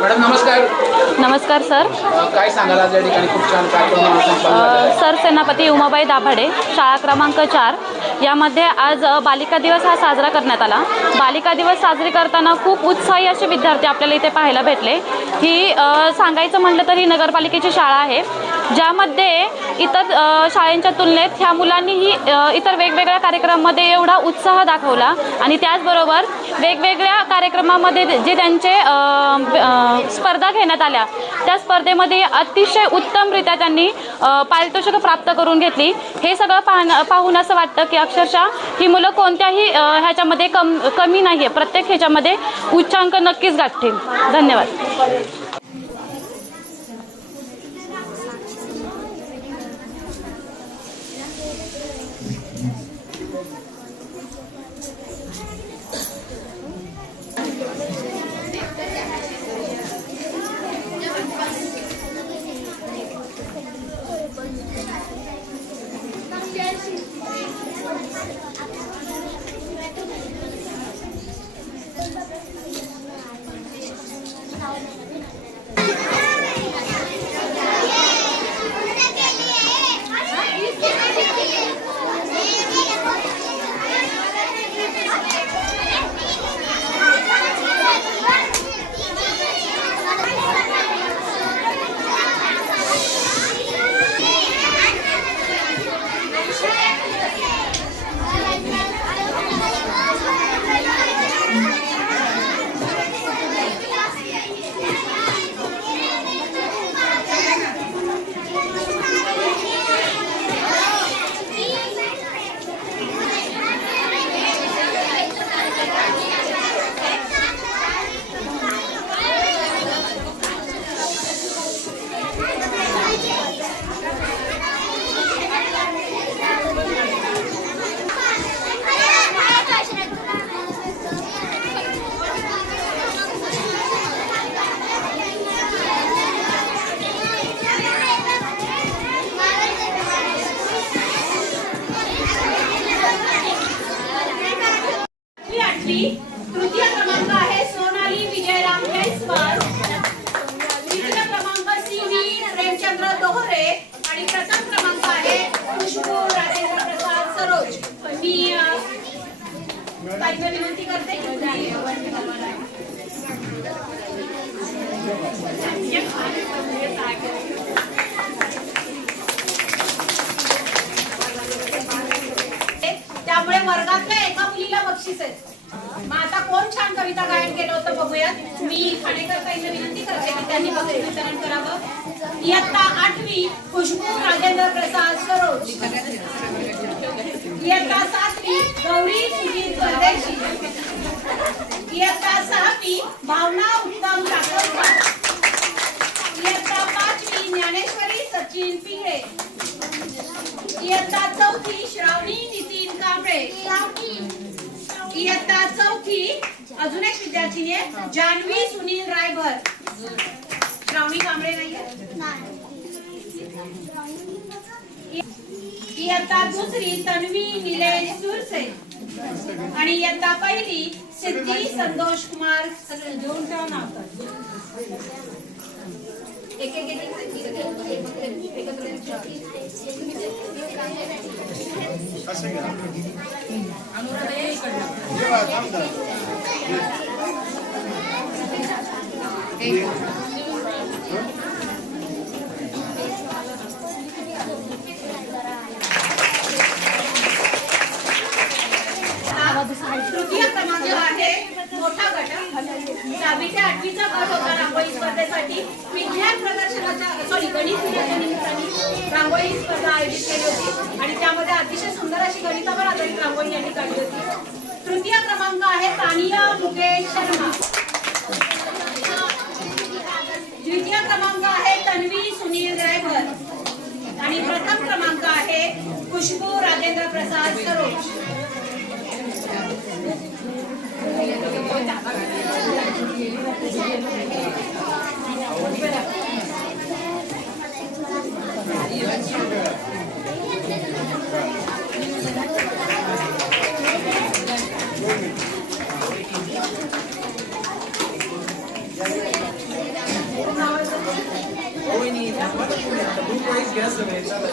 Madam नमस्कार. नमस्कार sir. काय सांगाल आज या ठिकाणी खूप छान कार्यक्रम सर सेनापती उमाबाई दाभाडे शाळा क्रमांक 4 यामध्ये आज बालिका दिवस हा साजरा करण्यात आला. बालिका दिवस साजरी करताना खूप उत्साही असे विद्यार्थी आपल्याला इथे पाहायला भेटले. ही सांगायचं म्हटलं तर ही नगरपालिकेची शाळा आहे ज्यामध्ये इतर शाळांच्या तुलनेत ह्या मुलांनीही इतर वेगवेगळ्या कार्यक्रमामध्ये एवढा उत्साह दाखवला आणि त्याचबरोबर वेगवेगळ्या कार्यक्रमामध्ये जे त्यांचे स्पर्धा घेण्यात आल्या त्या स्पर्धेमध्ये अतिशय उत्तमरित्या त्यांनी पारितोषिकं प्राप्त करून घेतली. हे सगळं पाहून असं वाटतं की अक्षरशः ही मुलं कोणत्याही ह्याच्यामध्ये कमी नाही आहे, प्रत्येक ह्याच्यामध्ये उच्चांक नक्कीच गाठतील. धन्यवाद. तृतीय क्रमांक आहे सोनाली विजयराम जयस्वाल. द्वितीय क्रमांक सीवी प्रेमचंद्र दोहरे आणि प्रथम क्रमांक आहे खुशबू राजेंद्र प्रसाद सरोज. मी ताईंना विनंती करते की त्यामुळे वर्गातल्या एका मुलीला बक्षीस आहे. मग आता कोण छान कविता गायन केलं होतं बघूयात. मी खाणेकर ताईंना विनंती करते की त्यांनी बक्षीस वितरण करावं. इयत्ता 8वी खुशबू राजेंद्र प्रसाद सरोज. इयत्ता 7वी गौरी सुजीत परदेशी. इयत्ता 6वी भावना उत्तम टाकरकर. इयत्ता 5वी ज्ञानेश्वरी सचिन पिंगळे. इयत्ता 4थी श्रावणी नितीन कांबळे. इयत्ता 4थी अजून एक विद्यार्थिनी आहे जानवी सुनील रायभर. श्रावणी कांबळे नाहीये. इयत्ता 2री तन्वी निलेश सुरसे आणि इयत्ता 1ली सिद्धी संतोष कुमार. घेऊन ठेवा नाव. एक एक तृतीय क्रमांक आहे मोठा गट. 6वी ते 8वीचा गट होता रांगोळी स्पर्धेसाठी. विज्ञान प्रदर्शनाच्या गणित दिनाच्या निमित्ताने रांगोळी स्पर्धा आयोजित केली होती आणि त्यामध्ये अतिशय सुंदर अशी गणितावर आधारित रांगोळी यांनी काढली होती. तृतीय क्रमांक आहे तानिया मुकेश शर्मा. द्वितीय क्रमांक आहे तन्वी सुनील रायभर आणि प्रथम क्रमांक आहे खुशबू राजेंद्र प्रसाद सरोज. घ्या सगळे चला.